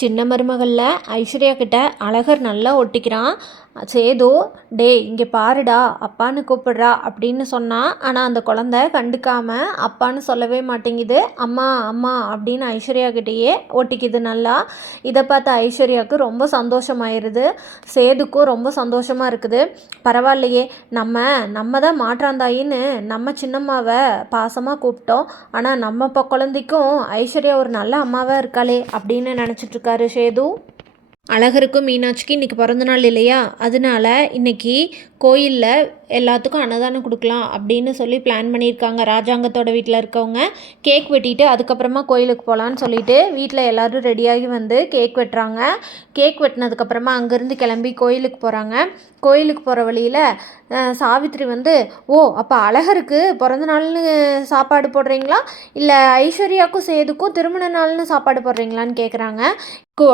சின்ன மருமகளில் ஐஸ்வர்யா கிட்ட அழகர் நல்லா ஒட்டிக்கிறான். சேது, டே இங்கே பாருடா அப்பான்னு கூப்பிடுறா அப்படின்னு சொன்னான். ஆனால் அந்த குழந்தை கண்டுக்காம அப்பான்னு சொல்லவே மாட்டேங்குது. அம்மா அம்மா அப்படின்னு ஐஸ்வர்யா கிட்டேயே ஒட்டிக்குது நல்லா. இதை பார்த்த ஐஸ்வர்யாவுக்கு ரொம்ப சந்தோஷமாயிருது. சேதுக்கும் ரொம்ப சந்தோஷமாக இருக்குது. பரவாயில்லையே, நம்ம தான் மாற்றாந்தாயின்னு நம்ம சின்னம்மாவை பாசமாக கூப்பிட்டோம். ஆனால் நம்ம இப்போ குழந்தைக்கும் ஐஸ்வர்யா ஒரு நல்ல அம்மாவாக இருக்காளே அப்படின்னு நினச்சிட்ருக்காரு சேது. அழகருக்கும் மீனாட்சிக்கு இன்றைக்கி பிறந்தநாள் இல்லையா, அதனால இன்றைக்கி கோயிலில் எல்லாத்துக்கும் அன்னதானம் கொடுக்கலாம் அப்படின்னு சொல்லி பிளான் பண்ணியிருக்காங்க. ராஜாங்கத்தோட வீட்டில் இருக்கவங்க கேக் வெட்டிட்டு அதுக்கப்புறமா கோயிலுக்கு போகலான்னு சொல்லிட்டு வீட்டில் எல்லோரும் ரெடியாகி வந்து கேக் வெட்டுறாங்க. கேக் வெட்டினதுக்கப்புறமா அங்கேருந்து கிளம்பி கோயிலுக்கு போகிறாங்க. கோயிலுக்கு போகிற வழியில் சாவித்திரி வந்து, ஓ அப்போ அழகருக்கு பிறந்த நாள்னு சாப்பாடு போடுறீங்களா, இல்லை ஐஸ்வர்யாவுக்கும் சேதுக்கும் திருமண நாள்னு சாப்பாடு போடுறீங்களான்னு கேட்குறாங்க.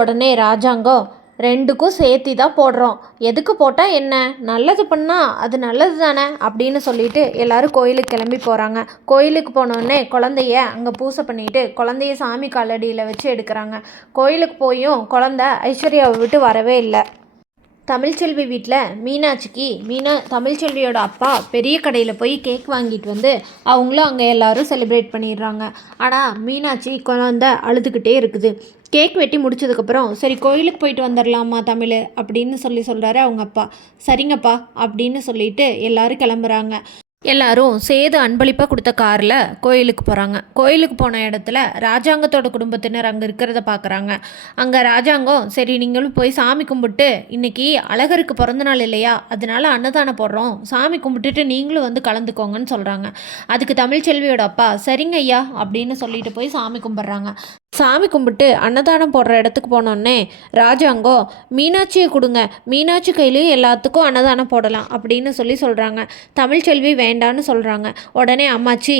உடனே ராஜாங்கம், ரெண்டுக்கும் சேர்த்தி தான் போடுறோம், எதுக்கு போட்டால் என்ன, நல்லது பண்ணால் அது நல்லது தானே அப்படின்னு சொல்லிட்டு எல்லோரும் கோயிலுக்கு கிளம்பி போகிறாங்க. கோயிலுக்கு போனோடனே குழந்தைய அங்கே பூசை பண்ணிவிட்டு குழந்தைய சாமி காலடியில் வச்சு எடுக்கிறாங்க. கோயிலுக்கு போயும் குழந்தை ஐஸ்வர்யாவை விட்டு வரவே இல்லை. தமிழ்ச்செல்வி வீட்டில் மீனாட்சிக்கு தமிழ்ச்செல்வியோட அப்பா பெரிய கடையில் போய் கேக் வாங்கிட்டு வந்து அவங்களும் அங்கே எல்லோரும் செலிப்ரேட் பண்ணிடுறாங்க. ஆனால் மீனாட்சி குழந்தை அழுதுகிட்டே இருக்குது. கேக் வெட்டி முடிச்சதுக்கப்புறம், சரி கோயிலுக்கு போயிட்டு வந்துடலாமா தமிழ் அப்படின்னு சொல்கிறாரு அவங்க அப்பா. சரிங்கப்பா அப்படின்னு சொல்லிட்டு எல்லோரும் கிளம்புறாங்க. எல்லாரும் சேது அன்பளிப்பாக கொடுத்த காரில் கோயிலுக்கு போகிறாங்க. கோயிலுக்கு போன இடத்துல ராஜாங்கத்தோட குடும்பத்தினர் அங்கே இருக்கிறத பார்க்குறாங்க. அங்கே ராஜாங்கம், சரி நீங்களும் போய் சாமி கும்பிட்டு, இன்றைக்கி அழகருக்கு பிறந்தநாள் இல்லையா, அதனால அன்னதானம் போடுறோம், சாமி கும்பிட்டுட்டு நீங்களும் வந்து கலந்துக்கோங்கன்னு சொல்கிறாங்க. அதுக்கு தமிழ்ச்செல்வியோட அப்பா சரிங்க ஐயா அப்படின்னு சொல்லிட்டு போய் சாமி கும்பிட்றாங்க. சாமி கும்பிட்டு அன்னதானம் போடுற இடத்துக்கு போனோடனே ராஜாங்கம், மீனாட்சியை கொடுங்க, மீனாட்சி கையிலையும் எல்லாத்துக்கும் அன்னதானம் போடலாம் அப்படின்னு சொல்கிறாங்க. தமிழ்ச்செல்வி வேண்டான்னு சொல்கிறாங்க. உடனே அம்மாச்சி,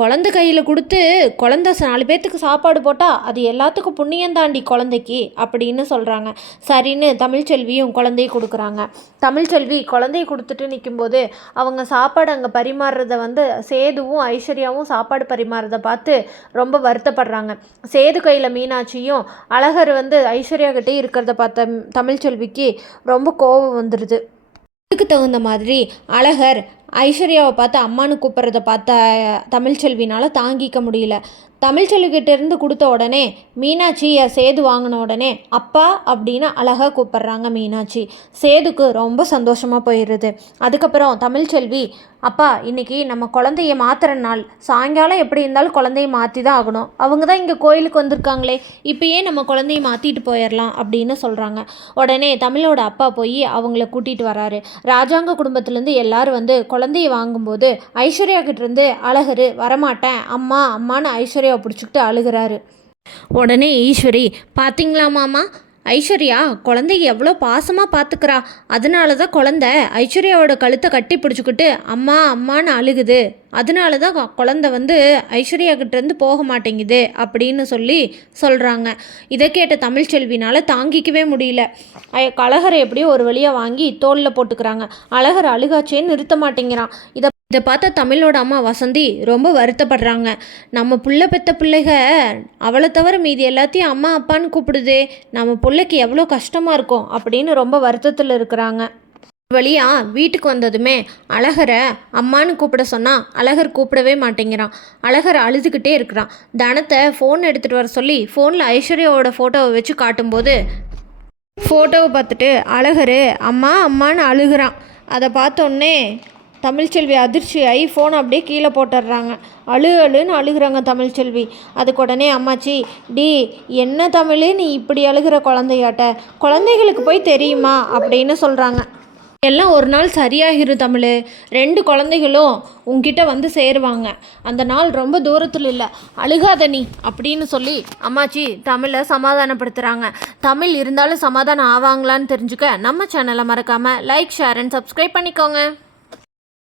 குழந்தை கையில் கொடுத்து குழந்தை 4 பேர்த்துக்கு சாப்பாடு போட்டால் அது எல்லாத்துக்கும் புண்ணியந்தாண்டி குழந்தைக்கு அப்படின்னு சொல்கிறாங்க. சரின்னு தமிழ்ச்செல்வியும் குழந்தைய கொடுக்குறாங்க. தமிழ்ச்செல்வி குழந்தைய கொடுத்துட்டு நிற்கும்போது அவங்க சாப்பாடு அங்கே பரிமாறுறத வந்து சேதுவும் ஐஸ்வர்யாவும் சாப்பாடு பரிமாறுறதை பார்த்து ரொம்ப வருத்தப்படுறாங்க. சேது கையில் மீனாட்சியும் அழகர் வந்து ஐஸ்வர்யா கிட்டே இருக்கிறத பார்த்த தமிழ்ச்செல்விக்கு ரொம்ப கோபம் வந்துடுது. அதுக்கு தகுந்த மாதிரி அழகர் ஐஸ்வர்யாவை பார்த்து அம்மானு கூப்பிட்றத பார்த்த தமிழ்ச்செல்வினால் தாங்கிக்க முடியல. தமிழ்ச்செல்விக்கிட்டேருந்து கொடுத்த உடனே மீனாட்சியை சேது வாங்கின உடனே அப்பா அப்படின்னு அழகாக கூப்பிட்றாங்க மீனாட்சி. சேதுக்கு ரொம்ப சந்தோஷமாக போயிடுது. அதுக்கப்புறம் தமிழ்ச்செல்வி, அப்பா இன்றைக்கி நம்ம குழந்தைய மாற்றுற நாள், சாயங்காலம் எப்படி இருந்தாலும் குழந்தைய மாற்றி தான் ஆகணும், அவங்க தான் இங்கே கோயிலுக்கு வந்திருக்காங்களே, இப்போயே நம்ம குழந்தைய மாற்றிட்டு போயிடலாம் அப்படின்னு சொல்கிறாங்க. உடனே தமிழோட அப்பா போய் அவங்கள கூட்டிகிட்டு வராரு. ராஜாங்க குடும்பத்துலேருந்து எல்லோரும் வந்து குழந்தைய வாங்கும்போது ஐஸ்வர்யா கிட்டேருந்து அழகர் வரமாட்டேன் அம்மா அம்மானு ஐஸ்வர்யாவை பிடிச்சிக்கிட்டு அழுகிறாரு. உடனே ஈஸ்வரி, பார்த்தீங்களா மாமா, ஐஸ்வர்யா குழந்தைய எவ்வளோ பாசமாக பார்த்துக்கிறா, அதனால தான் குழந்தை ஐஸ்வர்யாவோட கழுத்தை கட்டி பிடிச்சிக்கிட்டு அம்மா அம்மானு அழுகுது, அதனால தான் குழந்தை வந்து ஐஸ்வர்யா கிட்டேருந்து போக மாட்டேங்குது அப்படின்னு சொல்கிறாங்க. இதை கேட்ட தமிழ்ச்செல்வினால் தாங்கிக்கவே முடியல. அழகரை எப்படியோ ஒரு வழியாக வாங்கி தோளில் போட்டுக்கிறாங்க. அழகர் அழுகாச்சேன்னு நிறுத்த மாட்டேங்கிறான். இதை பார்த்தா தமிழோட அம்மா வசந்தி ரொம்ப வருத்தப்படுறாங்க. நம்ம புள்ள பெற்ற பிள்ளைக அவளை தவிர மீதி எல்லாத்தையும் அம்மா அப்பான்னு கூப்பிடுதே, நம்ம பிள்ளைக்கு எவ்வளோ கஷ்டமாக இருக்கும் அப்படின்னு ரொம்ப வருத்தத்தில் இருக்கிறாங்க. வழியாக வீட்டுக்கு வந்ததுமே அழகரை அம்மானு கூப்பிட சொன்னால் அழகர் கூப்பிடவே மாட்டேங்கிறான். அழகர் அழுதுகிட்டே இருக்கிறான். தனத்தை ஃபோன் எடுத்துகிட்டு வர சொல்லி ஃபோனில் ஐஸ்வர்யாவோட ஃபோட்டோவை வச்சு காட்டும்போது ஃபோட்டோவை பார்த்துட்டு அழகர் அம்மா அம்மானு அழுகிறான். அதை பார்த்தோன்னே தமிழ்ச்செல்வி அதிர்ச்சியாகி ஃபோனை அப்படியே கீழே போட்டுடுறாங்க. அழுன்னு அழுகிறாங்க தமிழ்ச்செல்வி. அதுக்கு உடனே அம்மாச்சி, என்ன தமிழ் நீ இப்படி அழுகிற குழந்தையாட்ட, குழந்தைகளுக்கு போய் தெரியுமா அப்படின்னு சொல்கிறாங்க. எல்லாம் ஒரு நாள் சரியாகிரும் தமிழ், 2 குழந்தைகளும் உங்ககிட்ட வந்து சேருவாங்க, அந்த நாள் ரொம்ப தூரத்தில் இல்லை, அழுகாத நீ அப்படின்னு சொல்லி அம்மாச்சி தமிழை சமாதானப்படுத்துகிறாங்க. தமிழ் இருந்தாலும் சமாதானம் ஆவாங்களான்னு தெரிஞ்சுக்க நம்ம சேனலை மறக்காமல் லைக், ஷேர் அண்ட் சப்ஸ்கிரைப் பண்ணிக்கோங்க.